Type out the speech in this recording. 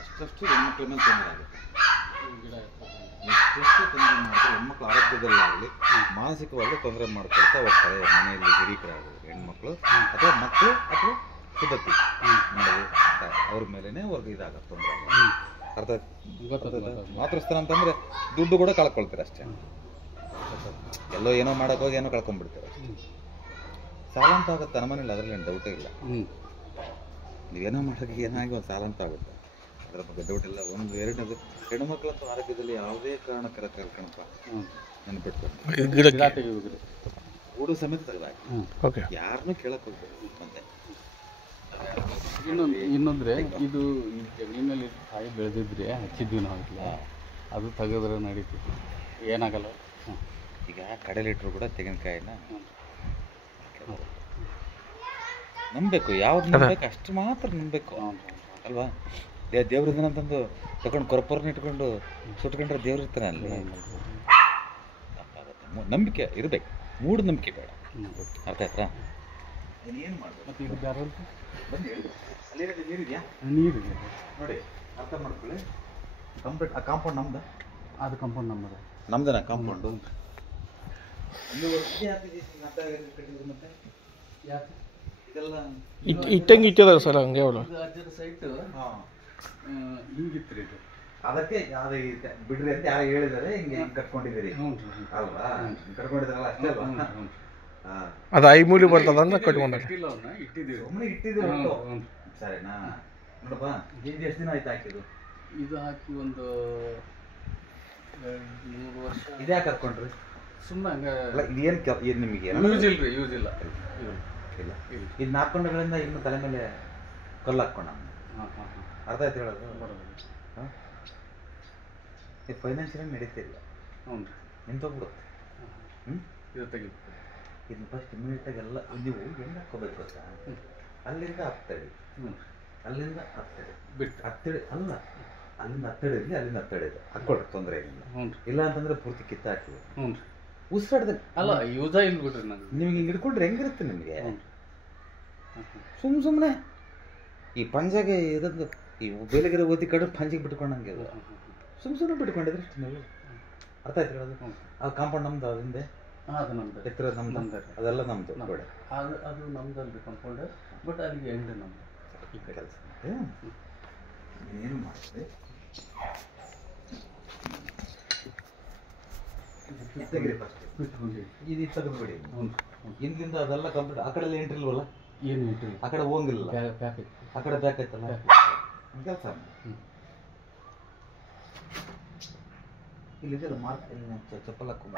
ಅಷ್ಟಷ್ಟು ಹೆಣ್ಮಕ್ಳ ಮೇಲೆ ತೊಂದರೆ ಆಗುತ್ತೆ. ಎಷ್ಟೆಷ್ಟು ತೊಂದರೆ ಮಾಡಿದ್ರೆ ಹೆಣ್ಮಕ್ಳ ಆರೋಗ್ಯದಲ್ಲಾಗಲಿ ಮಾನಸಿಕವಾಗಿ ತೊಂದರೆ ಮಾಡ್ಕೊಳ್ತಾ ಹೋಗ್ತಾರೆ. ಮನೆಯಲ್ಲಿ ಹಿರಿಕರಾಗಲಿ ಹೆಣ್ಮಕ್ಳು ಅಥವಾ ಮಕ್ಕಳು ಅಥವಾ ಸುದತ್ತಿ ಮಾಡೋದು ಅವ್ರ ಮೇಲೇ ಅವ್ರಿಗೆ ಇದಾಗತ್ತೆ ತೊಂದರೆ. ಅರ್ಥ ಮಾತೃಸ್ಥಾನ ಅಂತಂದರೆ ದುಡ್ಡು ಕೂಡ ಕಳ್ಕೊಳ್ತಾರೆ ಅಷ್ಟೇ. ಎಲ್ಲೋ ಏನೋ ಮಾಡೋಕ್ಕೋಗಿ ಏನೋ ಕಳ್ಕೊಂಡ್ಬಿಡ್ತಾರೆ ಅಷ್ಟೇ. ಸಾಲ ಅಂತ ಆಗುತ್ತೆ ನಮ್ಮ ಮನೇಲಿ, ಅದರಲ್ಲಿ ಏನು ಡೌಟೇ ಇಲ್ಲ. ನೀವೇನೋ ಮಾಡೋಕ್ಕೆ ಏನಾಗಿ ಒಂದು ಸಾಲ ಅಂತ ಆಗುತ್ತೆ, ಅದರ ಬಗ್ಗೆ ಡೌಟ್ ಇಲ್ಲ. ಒಂದು ಎರಡನೇದು ಹೆಣ್ಣುಮಕ್ಳಂತೂ ಆರೋಗ್ಯದಲ್ಲಿ ಯಾವುದೇ ಕಾರಣಕ್ಕೆ ಕಣಪ್ಪ ನೆನ್ಪಿಟ್ಕೊಂಡು ಊಡು ಸಮೇತ ತೆಗೆದಾಕಿ ಯಾರನ್ನೂ ಕೇಳಕ್ಕೆ ಹೋಗ್ಬೇಕು. ಮತ್ತೆ ಇನ್ನೊಂದ್ರೆ ಇದು ಈ ಜಮೀನಲ್ಲಿ ಕಾಯಿ ಬೆಳೆದಿದ್ರೆ ಹಚ್ಚಿದ್ವಿ ನಾವಿಲ್ಲ, ಅದು ತೆಗೆದ್ರೆ ನಡೀತಿತ್ತು, ಏನಾಗಲ್ಲ. ಈಗ ಕಡಲಿಟ್ರು ಕೂಡ ತೆಂಗಿನಕಾಯಿನ ನಂಬಬೇಕು. ಯಾವ್ದು ನಂಬಬೇಕು ಅಷ್ಟು ಮಾತ್ರ ನಂಬಬೇಕು ಅಲ್ವಾ? ದೇವ್ರದನ್ನ ಅಂತಂದು ತಗೊಂಡು ಕೊರಪರ್ನ ಇಟ್ಕೊಂಡು ಸುಟ್ಕೊಂಡ್ರೆ ದೇವ್ರ ಇರ್ತಾನೆ ಅಲ್ಲಿ. ನಂಬಿಕೆ ಇರಬೇಕು, ಮೂಢನಂಬಿಕೆ ಬೇಡ. ಅರ್ಥ ಆಯ್ತಾ? ಏನು ಮಾಡ್ಬೇಕು ಇದು ಬೇರೆ ಬನ್ನಿ ಅಲ್ಲಿ ನೀರಿದೆಯಾ? ನೀರಿದೆ ನೋಡಿ, ಅರ್ಥ ಮಾಡ್ಕೊಳ್ಳಿ. ಕಂಪ್ಲೀಟ್ ಆ ಕಾಂಪೌಂಡ್ ನಮ್ದು, ಅದು ಕಾಂಪೌಂಡ್ ನಮ್ದನ ಕಾಂಪೌಂಡು. ಮತ್ತೆ ಇದೆಲ್ಲ ಇಟ್ಟಂಗೆ ಇಟ್ಟಿದ್ದಾರೆ ಸರ್ ಹಂಗೆ ಅವಳು ಸೈಟ್ ಹಿಂಗಿತ್ತು ಇದು. ಅದಕ್ಕೆ ಯಾವ್ದು ಬಿಡ್ರಿ ಅಂತ ಯಾರು ಹೇಳಿದಾರೆ, ಹಿಂಗೆ ಕಟ್ಕೊಂಡಿದ್ದೀರಿ ಅಲ್ವಾ? ಕಟ್ಕೊಂಡಿದ್ದಾರಲ್ಲ ಅಷ್ಟೇ ಅಲ್ವಾ? ಅದು ಐಮೂಲಿ ಬರ್ತದ ಅಂತ ಕಟ್ಕೊಂಡ್ರೆ ಇಟ್ಟಿದ್ದೀವಿ, ಸುಮ್ಮನೆ ಇಟ್ಟಿದ್ದೀರಿ. ಸರಿನಾ? ನೋಡಪ್ಪ, ಎಷ್ಟು ದಿನ ಆಯ್ತು ಹಾಕಿದ್ದು? ಇದು ಹಾಕಿ ಒಂದು 3 ವರ್ಷ. ಇದ್ಯಾಕೆ ಕರ್ಕೊಂಡ್ರಿ? ಸುಮ್ಮನೆ ಹಂಗೆ. ಇದೇನು ನಿಮಗೆ ಯೂಸ್ ಇಲ್ಲ. ಇದು 4 ಕೊಂಡಗಳಿಂದ ಇನ್ನು ತಲೆ ಮೇಲೆ ಕಲ್ಲು ಹಾಕ್ಕೊಂಡ. ಅರ್ಥ ಆಯ್ತು ಹೇಳೋದು? ಹಾಂ, ಇದು ಫೈನಾನ್ಷಿಯಲ್ ನಡೀತಿಲ್ಲ. ಹ್ಞೂ, ನಿಂತೋಗ್ಬಿಡುತ್ತೆ. ಇದು ತೆಗಿಬೇಕು. ಇದನ್ನ ಫಸ್ಟ್ ಇಮಿಡಿಯೇಟಾಗಿ ಎಲ್ಲ ನೀವು ಹೆಂಗೆ ಹಾಕೋಬೇಕು ಗೊತ್ತಾ? ಅಲ್ಲಿಂದ ಹತ್ತಡಿ, ಅಲ್ಲಿಂದ ಹತ್ತಡಿ ಬಿಟ್ಟು ಹತ್ತಡಿ ಅಲ್ಲ, ಅಲ್ಲಿಂದ ಹತ್ತಡಿ ಇರಲಿ, ಅಲ್ಲಿಂದ ಹತ್ತಡಿ ಇದೆ ಹಾಕೊಳ್ರಿ, ತೊಂದರೆ ಏನಿಲ್ಲ. ಇಲ್ಲ ಅಂತಂದ್ರೆ ಪೂರ್ತಿ ಕಿತ್ತಾಕಿ ಉಸಿರಾಡ್ದೆ ಅಲ್ಲ ಯೂಸ ಇಲ್ಲ ಬಿಡ್ರಿ. ನನಗೆ ನಿಮ್ಗೆ ಹಿಂಗೆ ಹಿಡ್ಕೊಂಡ್ರೆ ಹೆಂಗಿರುತ್ತೆ ನಿಮಗೆ? ಸುಮ್ಮನೆ ಈ ಪಂಜಾಗೆ ಇರೋದು ಈ ಬೇಲೆಗೆರೆ ಓದಿ ಕಡೆ ಪಂಜಿಗೆ ಬಿಟ್ಕೊಂಡಂಗೆ ಅದು ಸುಮ್ಮನೆ ಬಿಟ್ಕೊಂಡಿದ್ರೆ ಅಷ್ಟು ನೀವು. ಅರ್ಥ ಆಯ್ತು ಹೇಳೋದು? ಆ ಕಾಂಪೌಂಡ್ ನಮ್ದು, ಅದಿಂದೆ ಅದು ನಮ್ದು, ಎತ್ತರ ನಮ್ದು, ಅದೆಲ್ಲ ನಮ್ದು. ಬೇಡ, ಅದು ನಮ್ದಲ್ಲಿ ಕಾಂಪೌಂಡ್, ಬಟ್ ಅಲ್ಲಿಗೆ ಎಂಡ್ ನಮ್ದು. ಈ ಕೆಲಸ ಏನು ಮಾಡಿದ್ರೆ ಇದು ತೆಗೆದುಬಿಡಿ. ಹಿಂದಿಂದ ಅದೆಲ್ಲ ಕಂಪ್ಲೀಟ್. ಆ ಕಡೆ ಎಂಟ್ರಿ ಇಲ್ವಲ್ಲ? ಏನು ಎಂಟ್ರಿ? ಆ ಕಡೆ ಹೋಗಿಲ್ಲ, ಪ್ಯಾಕ್ ಆ ಕಡೆ ಬ್ಯಾಕ್ ಆಯ್ತಲ್ಲ ಕೆಲಸ. ಇಲ್ಲಿದೆ ಮಾರ್ಕ್, ಚಪ್ಪಲ್ ಹಾಕೊಂಡು